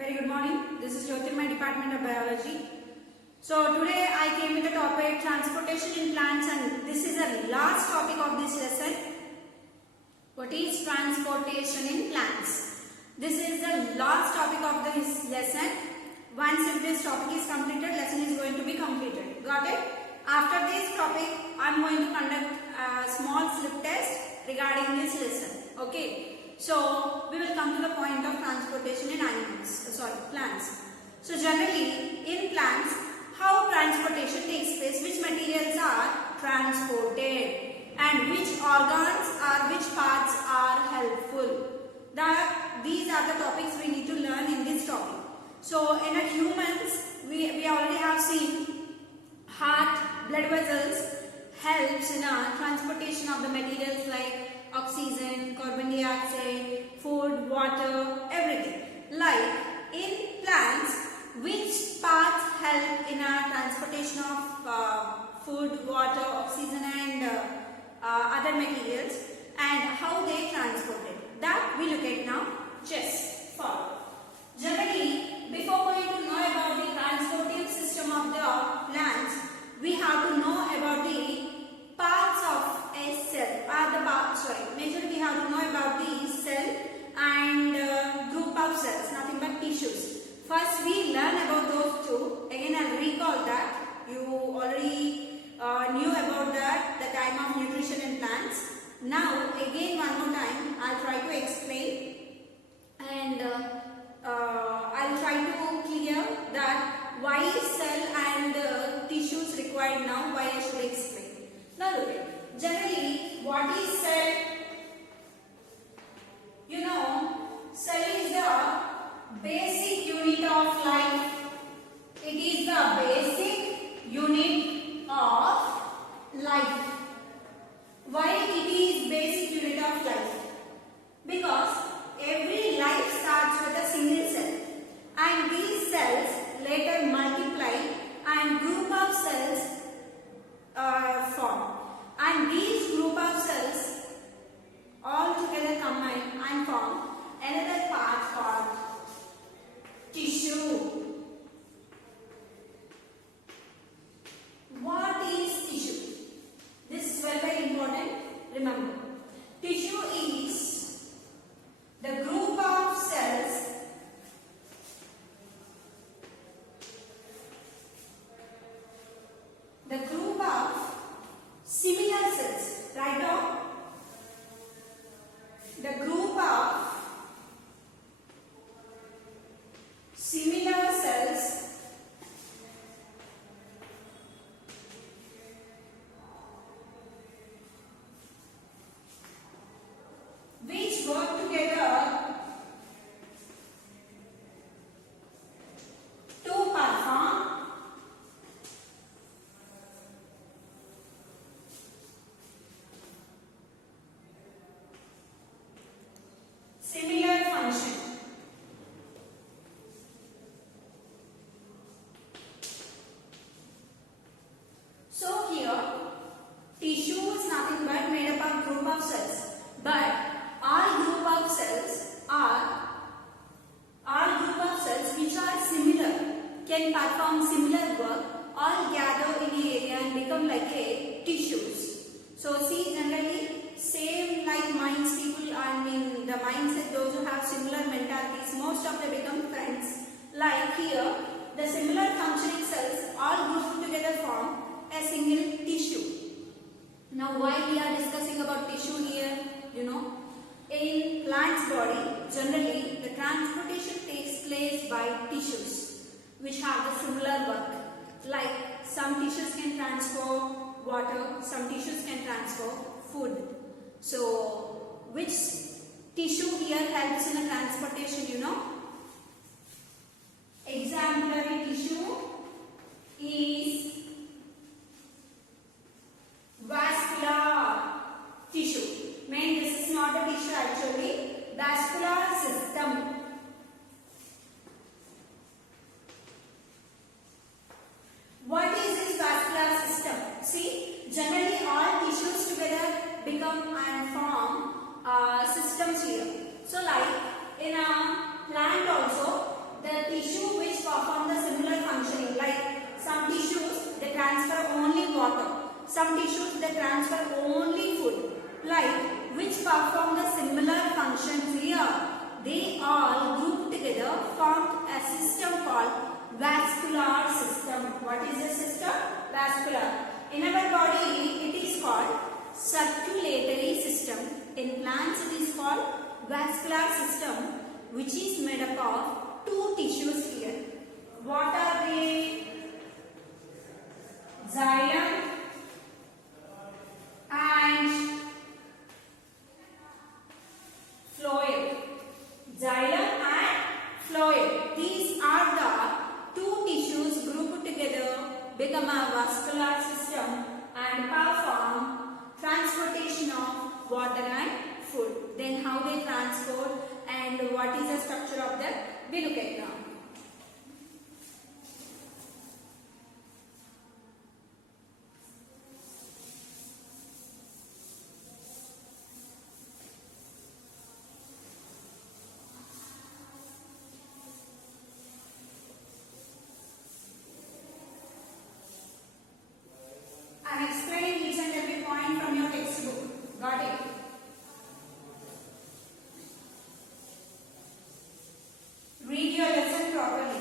Very good morning. This is Jyoti, my Department of Biology. So today I came with the topic transportation in plants, and this is the last topic of this lesson. What is transportation in plants? This is the last topic of this lesson. Once if this topic is completed, lesson is going to be completed. Got it? After this topic, I am going to conduct a small slip test regarding this lesson. Okay. So we will come to the point of transportation in plants. So generally in plants, how transportation takes place, which materials are transported and which organs or which parts are helpful. These are the topics we need to learn in this topic. So in a humans, we already have seen heart, blood vessels helps in a transportation of the materials like oxygen, carbon dioxide, food, water, everything. Like in plants, which parts help in a transportation of food, water, oxygen and other materials, and how they transport it. That we look at now. Just follow. Generally, before going to know about the transportive system of the plants, we have to know about the parts of a cell. Majorly we have to know about the cell and group of cells, nothing but tissues. First we learn about those two. Again I will recall that. You already knew about that, the time of nutrition in plants. Now again one more time I will try to explain, and I will try to clear that why cell and tissues required now, why I should explain. Now look at, generally what is cell? You know, cell is the basic unit of life. It is the basic unit of life. Why it is basic unit of life? Because every life starts with a single cell, and these cells later multiply and group of cells form, and these group of cells all together combine and form another part called tissue. What is tissue? This is very important. Remember, tissue is the group of cells similar cells, right on? The group of similar cells which work together to perform similar function. So here tissue is nothing but made up of group of cells, but all group of cells which are similar, can perform similar work, all gather in a area and become like a tissues. So see, generally same like minds, people the mindset, those who have similar mentalities, most of them become friends. Like here, the similar functioning cells all grouped together form a single tissue. Now why we are discussing about tissue here? You know, in plant's body, generally the transportation takes place by tissues which have the similar work. Like some tissues can transport water, some tissues can transport food. So which tissue here helps in the transportation, you know? Exemplary tissue is vascular tissue. This is not a tissue actually. Vascular system. What is this vascular system? See, generally all tissues together become and form systems here. So like in a Some tissues they transfer only food, like which perform the similar functions here. They all grouped together formed a system called vascular system. What is the system? Vascular. In our body, it is called circulatory system. In plants, it is called vascular system, which is made up of two tissues here. What are they? Xylem and phloem. Xylem and phloem. These are the two tissues grouped together become a vascular system and perform transportation of water and food. Then how they transport and what is the structure of them? We look at now. I am explaining each and every point from your textbook. Got it? Read your lesson properly.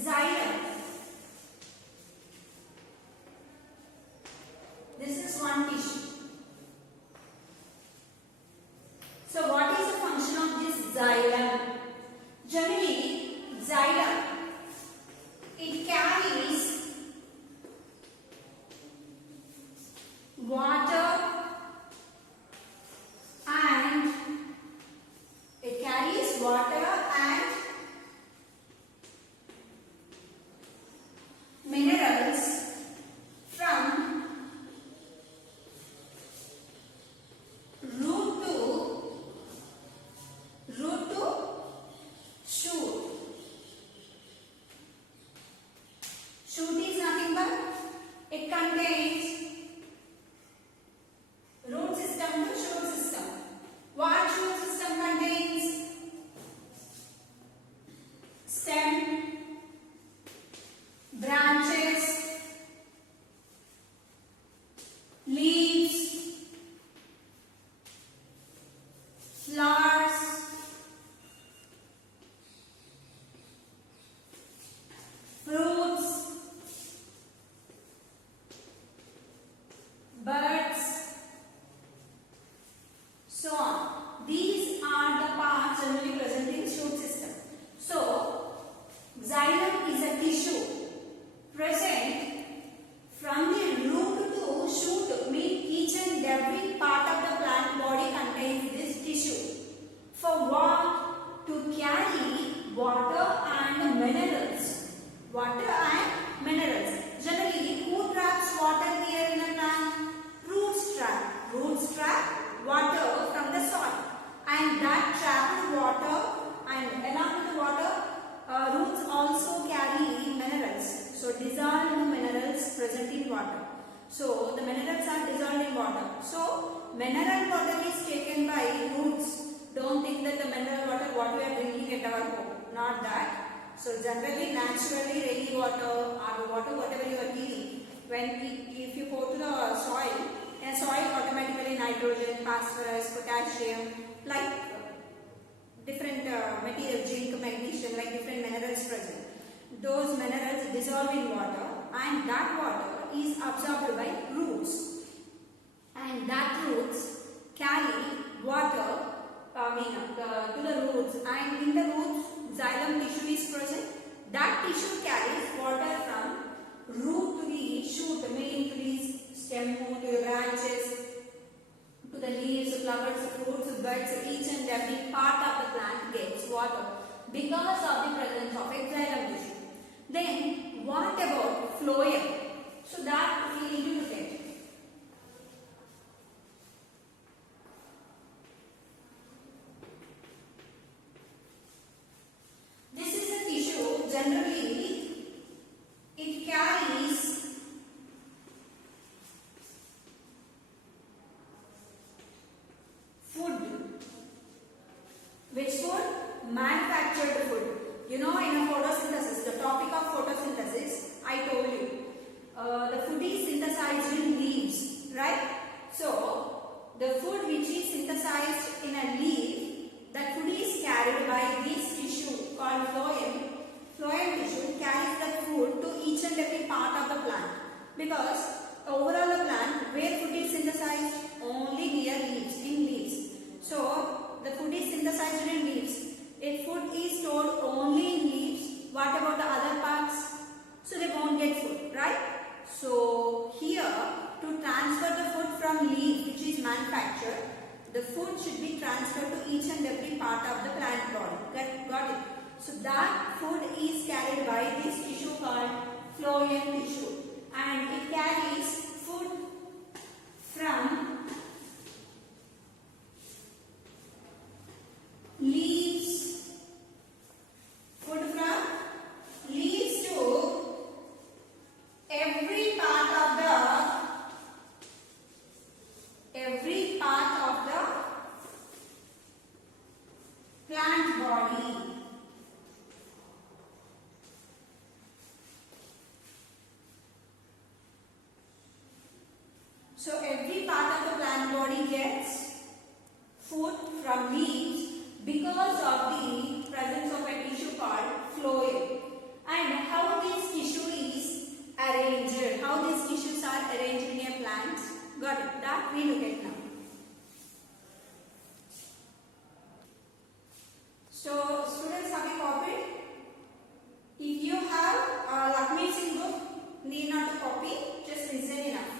Xylem. This is one tissue. So what is the function of this xylem? Generally, xylem, it carries water and minerals from root to shoot. Shoot is nothing but it contains root system to shoot system. What shoot system contains? Stem, branches, leaves, flowers, fruits, birds, so on. These are the parts generally present in shoot system. So, xylem is a tissue present from the root to shoot, means each and every part of the plant body contains this tissue. For what? To carry water and minerals. Water and minerals. Generally, who traps water here in a plant? Roots trap. Roots trap water from the soil. And that trapped water and along with the water, roots also carry minerals. So dissolved minerals present in water. So the minerals are dissolved in water. So mineral water is taken by roots. Don't think that the mineral water what we are drinking at our home. Not that. So generally, naturally, rainy water or water whatever you are eating, if you go to the soil, in soil automatically nitrogen, phosphorus, potassium, like different materials, zinc, magnesium, like different minerals present. Those minerals dissolve in water and that water is absorbed by roots. And that roots carry water to the roots, and in the roots xylem tissue is present. That tissue carries water from root to the shoot, meaning to the stem, to the branches, to the leaves, flowers, fruits, birds. Each and every part of the plant gets water because of the presence of a xylem tissue. Then what about phloem? So that we need to look at. This is a tissue. Generally, it carries because overall the plant where food is synthesized only near leaves, in leaves. So the food is synthesized in leaves. If food is stored only in leaves, what about the other parts? So they won't get food, right? So here to transfer the food from leaf which is manufactured, the food should be transferred to each and every part of the plant body. Got it? So that food is carried by this tissue called phloem tissue, and it carries food from leaves, food from leaves to every part of the plant body. So every part of the plant body gets food from leaves because of the presence of a tissue called phloem. And how this tissue is arranged, how these tissues are arranged in a plant, got it? That we look at now. So students, have you copied? If you have Lakshmi Singh book, need not to copy, just listen enough.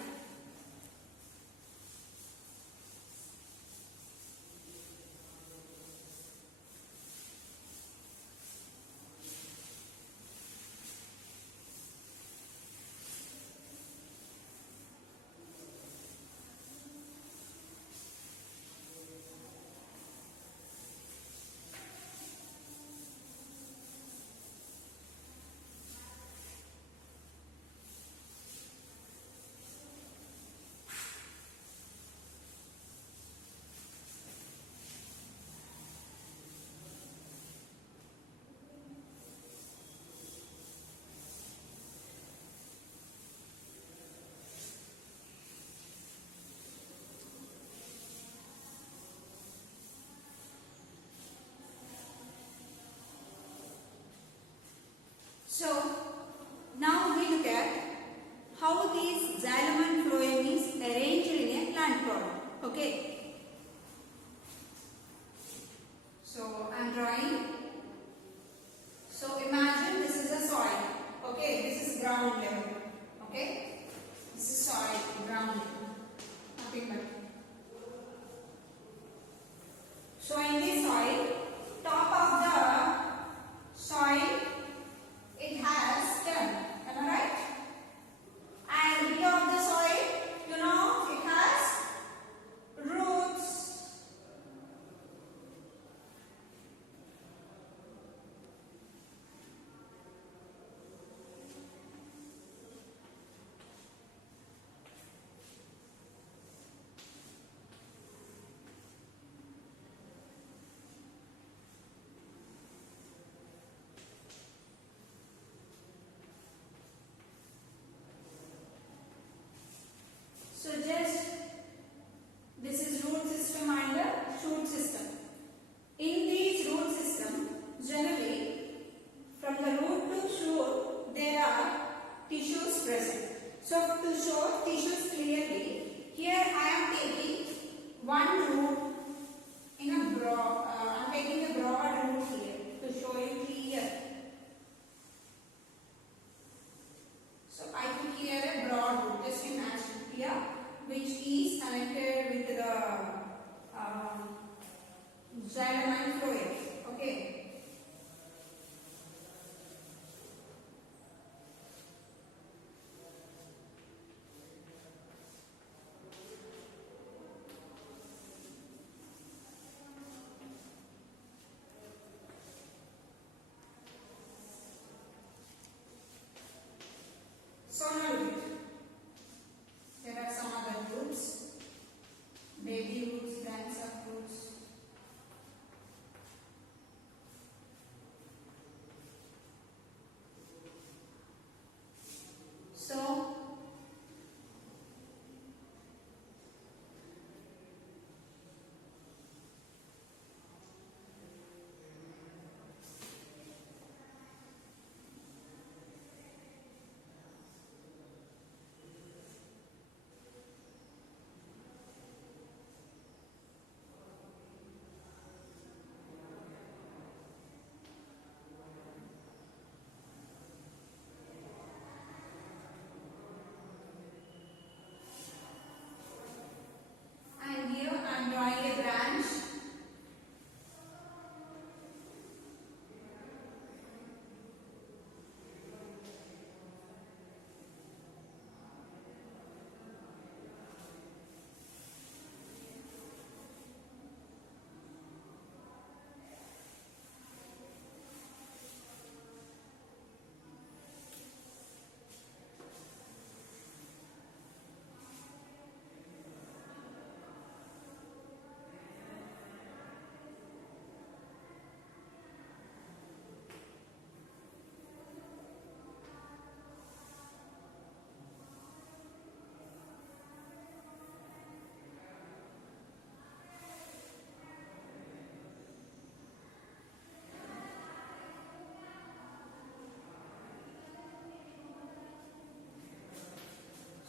So now we look at how this xylem and phloem is arranged in a plant product. Okay. So I am drawing. So imagine this is a soil. Okay, this is ground level. Okay, this is soil, ground level. Nothing but. So in this soil, top of the soil, it has stem, am I right? And below of the soil, you know, it has roots. So just this is root system and the shoot system. In these root system, generally from the root to shoot there are tissues present. So to show tissues clearly, here I am taking one root in a broad. I am taking a broad root here to show you clear. So I took here a broad root. Just imagine here, which is connected with the xylem and phloem. Okay. So now look at it. There are some other roots, baby roots, branch of roots.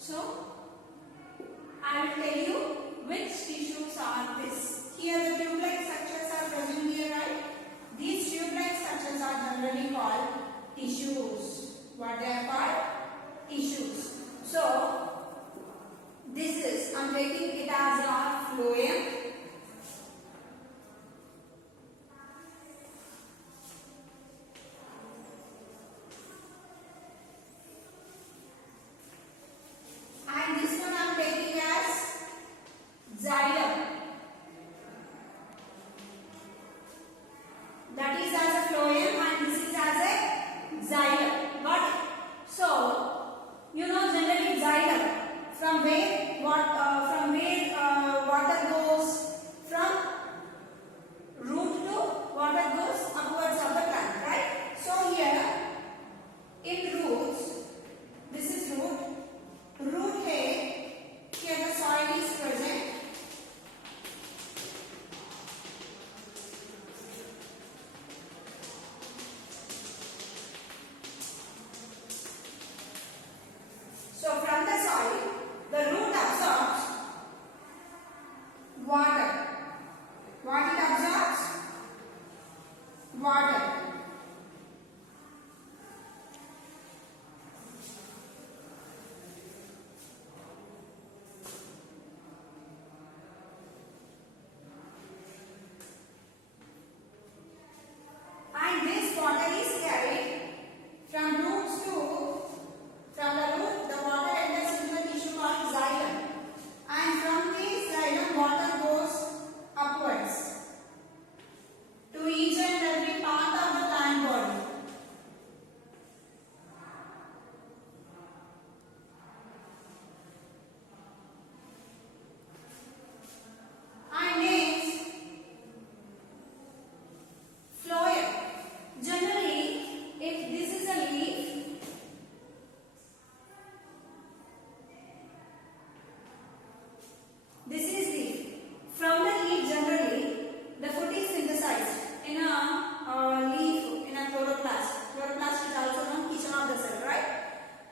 So I will tell you which tissues are this. Here the tube-like structures are present here, right? These tube-like structures are generally called tissues. What they are called? Tissues. So this is, I am taking it as a phloem. And this one I am taking as xylem. That is as a phloem and this is as a xylem. Got it? So you know generally xylem from where water goes from root to water goes upwards of the plant, right? So here in roots, this is root here the soil is present. So from the soil, the root absorbs water. What it absorbs? Water. And this water is carried from roots from the root, the water enters into the tissue called xylem. And from this xylem, water goes upwards to each and every part of the plant body. And next, phloem. Generally, if this is a leaf, this is leaf. From the leaf, generally, the food is synthesized in a leaf, in a chloroplast. Chloroplast is also known kitchen of the cell, right?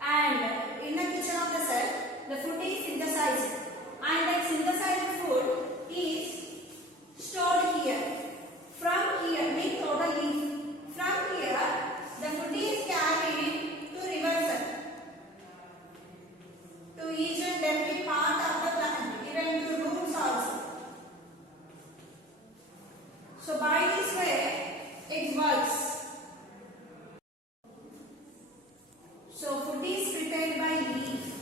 And in the kitchen of the cell, the food is synthesized. And that synthesized food is stored here. From here, means total leaf. From here, the food is carried to reversal, to each and every part of the plant, even to roots also. So by this way, it works. So food is prepared by leaf.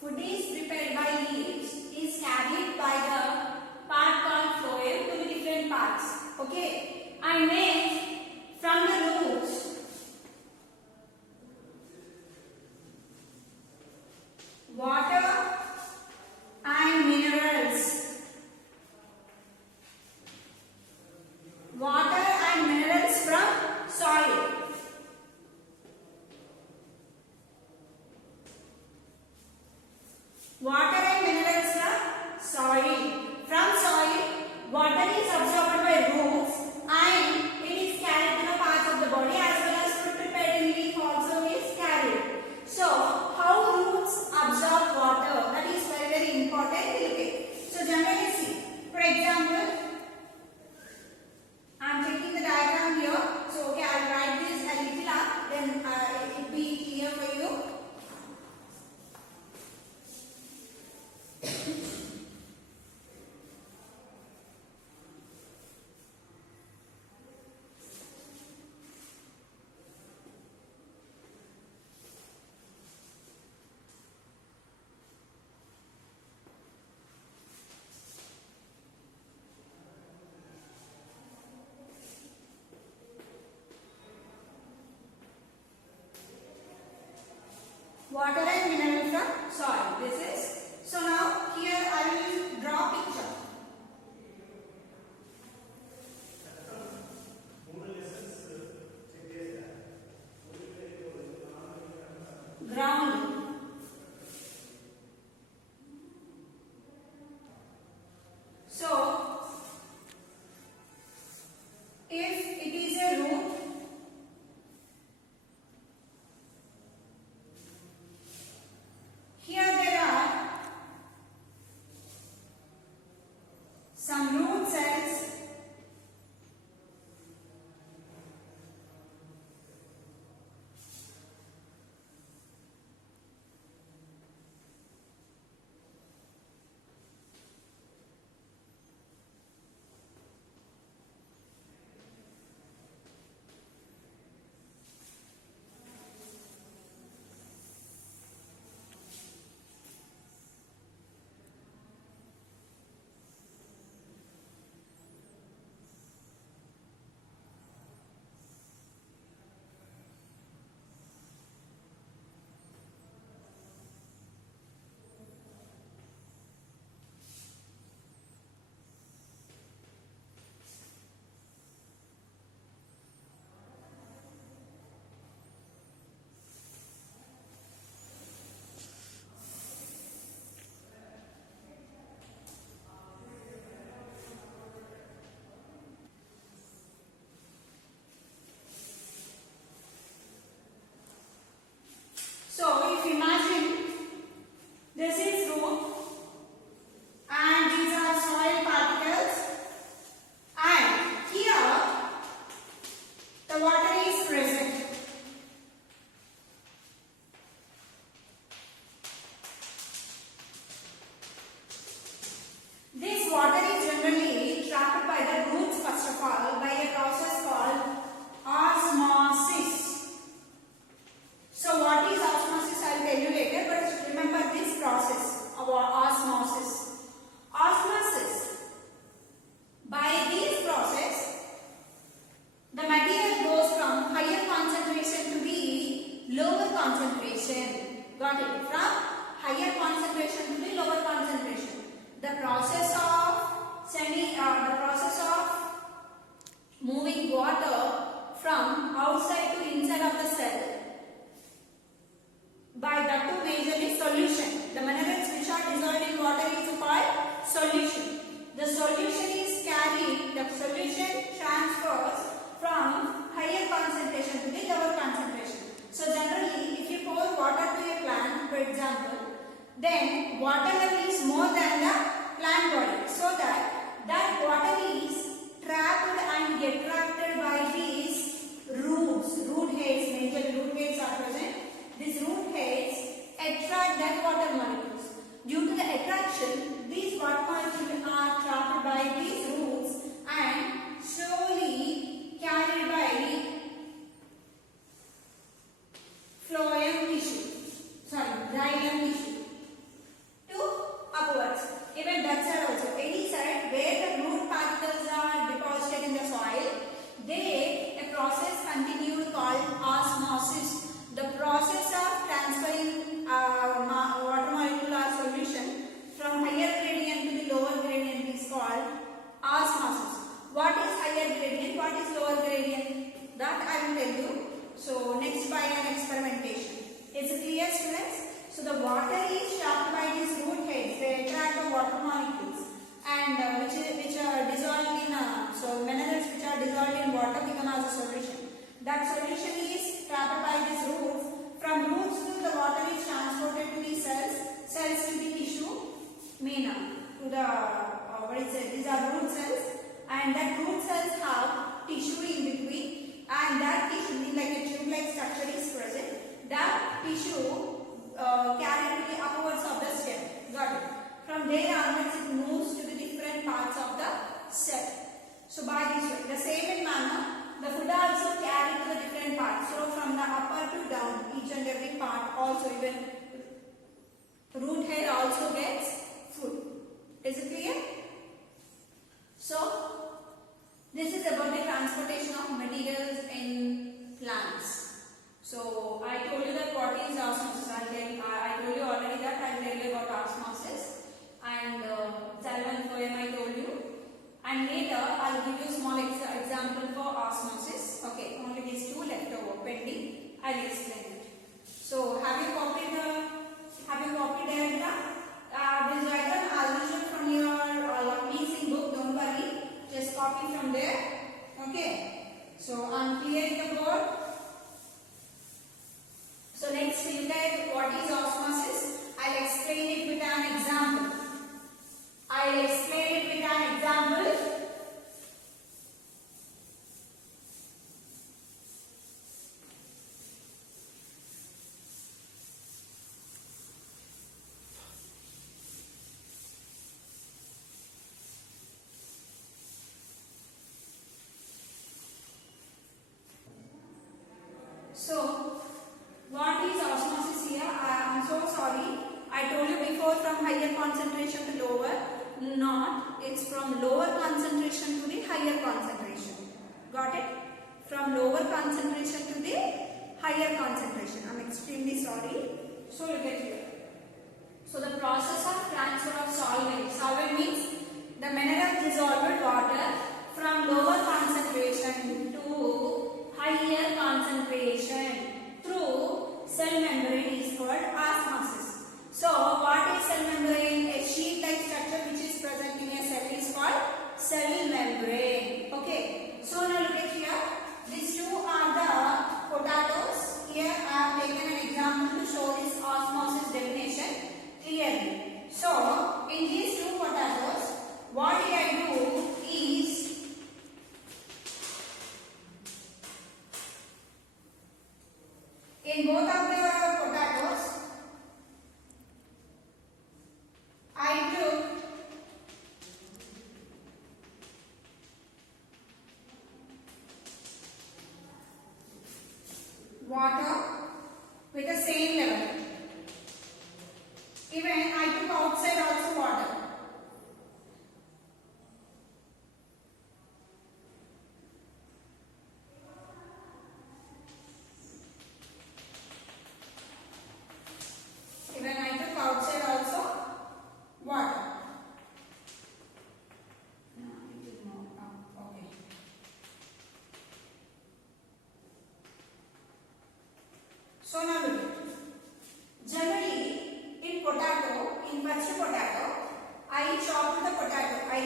Food is prepared by leaves is carried by the part called phloem to the different parts. Okay. And next, from the roots, water and minerals. Water and minerals from soil. Water and minerals from soil. From soil, water is absorbed by roots and it is carried to the parts of the body as well as food prepared in leaf also is carried. So, how roots absorb water? That is very, very important. Okay. So, generally see. For example, I am taking the diagram here. So, okay, I will write this a little up, then it will be clear for you. Water and mineral from soil. This is. So now here I will draw picture. Ground. Got it? From higher concentration to the lower concentration. The process of moving water from outside to inside of the cell by the two majorly solution. The minerals which are dissolved in water is called solution. The solution transfers from higher concentration to the lower concentration. So generally, if you pour water to a plant, for example, then water level is more than the plant body, so that water is trapped and attracted by these root heads. Major root heads are present. These root heads attract that water molecules. Due to the attraction, these water molecules are trapped by these roots and slowly carried by xylem tissue to upwards. Even that side also, any side where the root particles are deposited in the soil, a process continued called osmosis. The process of transferring water molecular solution from higher gradient to the lower gradient is called osmosis. What is higher gradient? What is lower gradient? That I will tell you. So next by an experimentation. Is it clear, students? So the water is trapped by these root heads. They attract the water molecules and which are dissolved in so minerals which are dissolved in water become as a solution. That solution is trapped by these roots. From roots to the water is transported to the cells to the tissue mena to the these are root cells, and that root cells have tissue in between, and that tissue like a tube-like structure is present. That tissue carried to the upwards of the stem. Got it? From there onwards it moves to the different parts of the cell. So by this way, the same in manner, the food also carried to the different parts. So from the upper to down, each and every part also, even root hair also gets food. Is it clear? So this is about the transportation of materials in plants. So I told you that what is osmosis. I told you already that I will tell you about osmosis, and xylem and phloem I told you, and later I will give you a small example for osmosis. Okay, only these two left over pending. I will explain it. So have you copied diagram? This diagram as usual from your missing book. Don't worry, just copy from there. Okay. So I'm clearing the board. So next we look at what is osmosis. I'll explain it with an example. So what is osmosis here? I am so sorry. I told you before from higher concentration to lower. Not. It's from lower concentration to the higher concentration. Got it? From lower concentration to the higher concentration. I'm extremely sorry. So look at here. So the process of transfer of solvent. Solvent means the mineral dissolved water from lower concentration to higher concentration through cell membrane is called osmosis. So what is cell membrane? A sheet-like structure which is present in a cell is called cell membrane. Okay. So now look at here. These two are the potatoes. Here I have taken an example to show this osmosis definition clearly. So in these two potatoes, what I do is in both of the potatoes, I took water with the same level. Even I took outside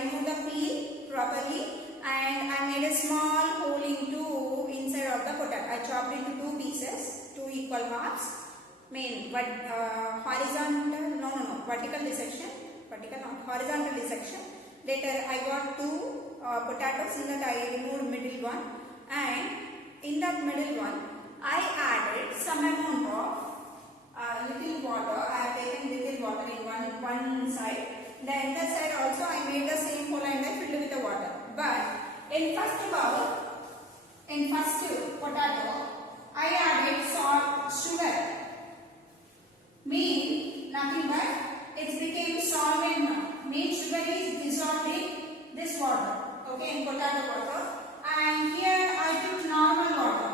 removed the peel properly and I made a small hole into inside of the potato. I chopped into two pieces, two equal halves. Vertical dissection, horizontal dissection. Later I got two potatoes. In that I removed middle one, and in that middle one I added some amount of little water. I have taken little water in one side. The other side also I made the same hole and I filled with the water. But in first potato I added sugar. Mean nothing but it became solvent now. Mean sugar is dissolved in this water. Okay, in potato water. And here I took normal water.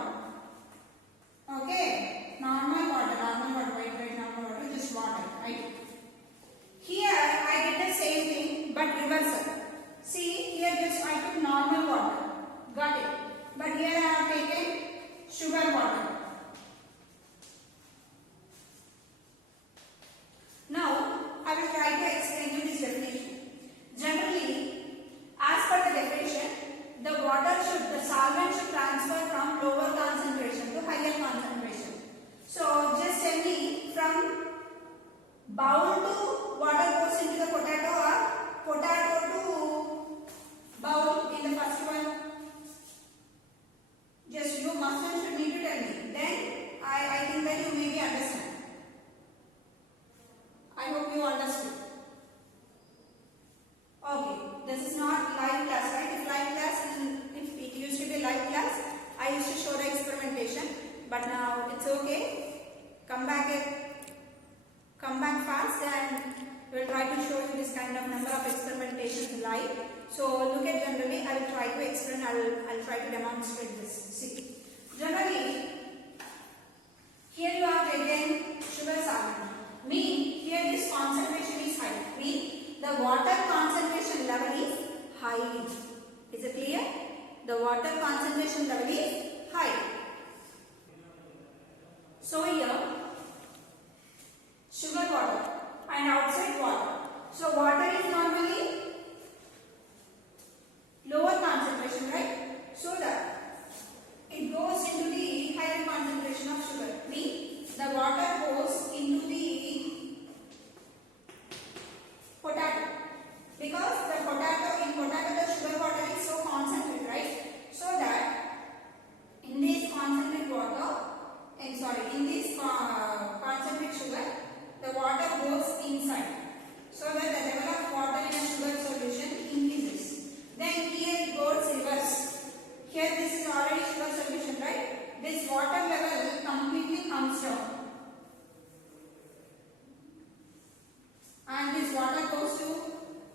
Okay, normal water, just water. Right? Here I did the same thing but reversal. See, here just I took normal water. Got it? But here I have taken sugar water. Now I will try to explain you this definition. Generally, as per the definition, the solvent should transfer from lower concentration to higher concentration. So just tell me, from bowl to water goes into the potato or potato to bowl in the first one? Just you must and should need to tell me. Then I think that you maybe understand. I hope you understood. Okay, this is not live class, right? If it used to be live class, I used to show the experimentation, but now it's okay. Come back fast and we'll try to show you this kind of number of experimentations live. So look at generally, I will try to explain, I'll try to demonstrate this. See, generally, here you have taken sugar solvent. Mean here this concentration is high. Mean the water concentration level is high. Is it clear? The water concentration level is high. So here sugar water and outside water. So water is normally lower concentration, right? So that it goes into the higher concentration of sugar. Mean the water goes into the potato, because the potato the sugar water is so concentrated, right? So that in this concentrated water, in this concentrated sugar, the water goes inside, so that the level of water in a sugar solution increases. Then here it goes reverse. Here this is already sugar solution, right? This water level completely comes down. And this water goes to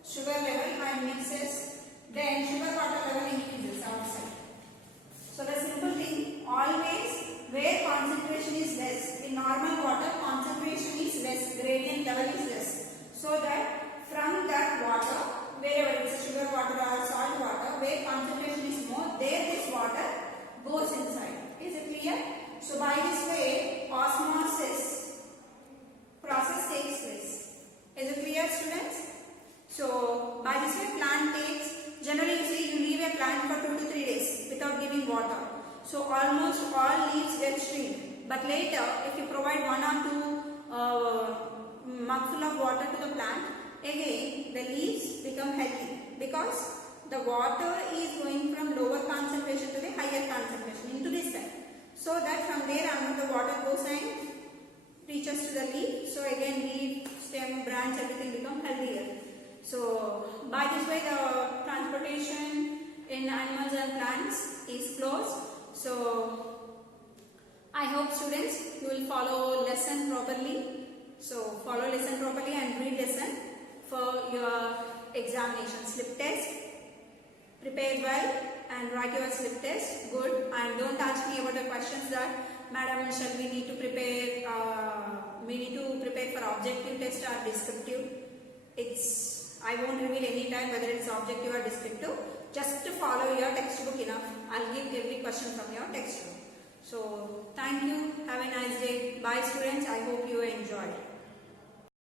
sugar level and mixes, then sugar water level increases outside. So the simple thing, always where concentration is less, in normal water concentration is less, gradient level is less. So that from that water, wherever it's a sugar water or salt water, where concentration is more, there this water goes inside. Is it clear? So by this way, osmosis process takes place. Is it clear, students? So by this way, plant takes, generally you see you leave a plant for 2 to 3 days without giving water. So almost all leaves get shrink. But later, if you provide 1 or 2 mugful of water to the plant, again the leaves become healthy, because the water is going from lower concentration to the higher concentration into this side. So that from there the water goes and reaches to the leaf. So again leaf, stem, branch, everything become healthier. So by this way the transportation in animals and plants is closed. So I hope students you will follow lesson properly. So follow lesson properly and read lesson for your examination. Slip test, prepare well and write your slip test good, and don't ask me about the questions that madam shall we need to prepare for objective test or descriptive. I won't reveal any time whether it's objective or descriptive. Just to follow your textbook enough. I'll give every question from your textbook. So thank you. Have a nice day. Bye students. I hope you enjoyed.